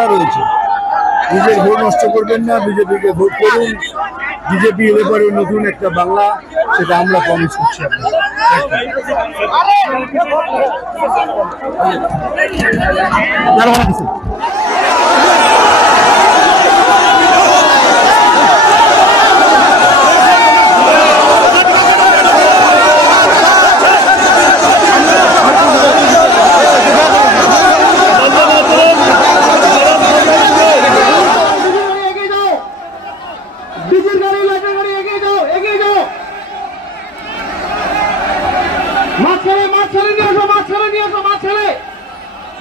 বাধা রয়েছে। নিজের ভোট নষ্ট করবেন না, বিজেপিকে ভোট করুন। বিজেপি এলে পরে নতুন একটা বাংলা, সেটা আমরা প্রমিস করছি আপনাদের।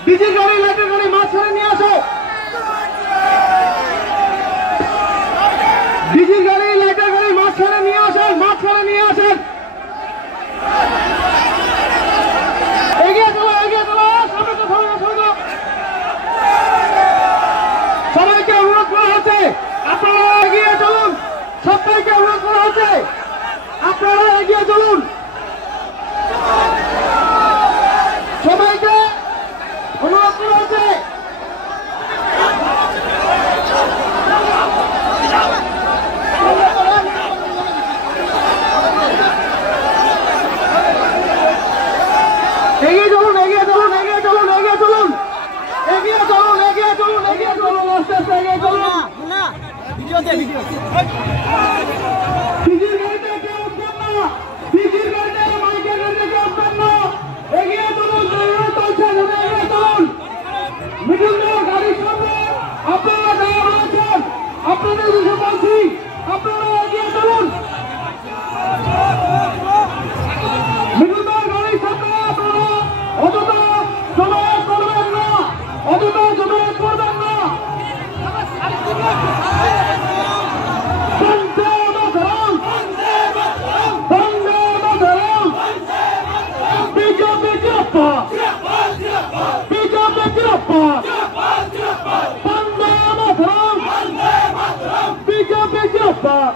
ডিজির গাড়ি লাইটের গাড়ি মাছ ছেড়ে নিয়ে আসো। ডিজির গাড়ি লাইটের গাড়ি মাছ ছেড়ে নিয়ে আসেন, মাছ ছেড়ে নিয়ে আসেন। এগিয়ে চলো, এগিয়ে চলো, সামনে তো সবাইকে অনুরোধ করা হচ্ছে আপনারা এগিয়ে চলুন। সবাইকে অনুরোধ করা হচ্ছে আপনারা এগিয়ে চলুন। সবাইকে অনুরোধ করা হচ্ছে এগিয়ে চলুন, এগিয়ে চলুন, এগিয়ে চলুন, এগিয়ে চলুন, এগিয়ে চলুন, এগিয়ে চলুন, এগিয়ে চলুন, আস্তে আস্তে এগিয়ে চলুন। ডিজির গাড়িতে কেউ উঠবেন না, ডিজির গাড়িতে মাইকের গাড়িতে কেউ উঠবেন না। এগিয়ে চলুন, এগিয়ে চলুন। মিডিল গাড়ির সামনে আপনারা দাঁড়িয়ে রয়েছেন, আপনাদের দিকে বলছি আপনারা এগিয়ে চলুন। মিডিল গাড়ির সামনে আপনারা অযথা জমায়েত করবেন না, অযথা জমায়েত করবেন না। বন্দে মাতরম, বন্দে মাতরম, বিজেপি জিন্দাবাদ, বিজেপি জিন্দাবাদ, বন্দে মাতরম, বিজেপি জিন্দাবাদ,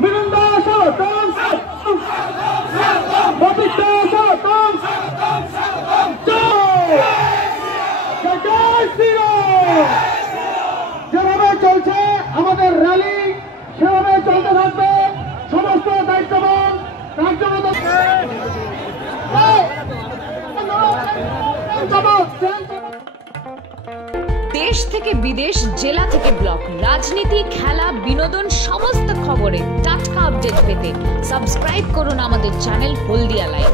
মিরিন্দা স্বাগতম, পবিত্র স্বাগতম, জয় শ্রীরাম। যেভাবে চলছে আমাদের র্যালি সেভাবে চলতে থাকবে। সমস্ত দায়িত্ববান কার্যরত দেশ থেকে বিদেশ, জেলা থেকে ব্লক, রাজনীতি, খেলা, বিনোদন সমস্ত খবরে টাটকা আপডেট পেতে সাবস্ক্রাইব করুন আমাদের চ্যানেল হলদিয়া লাইভ।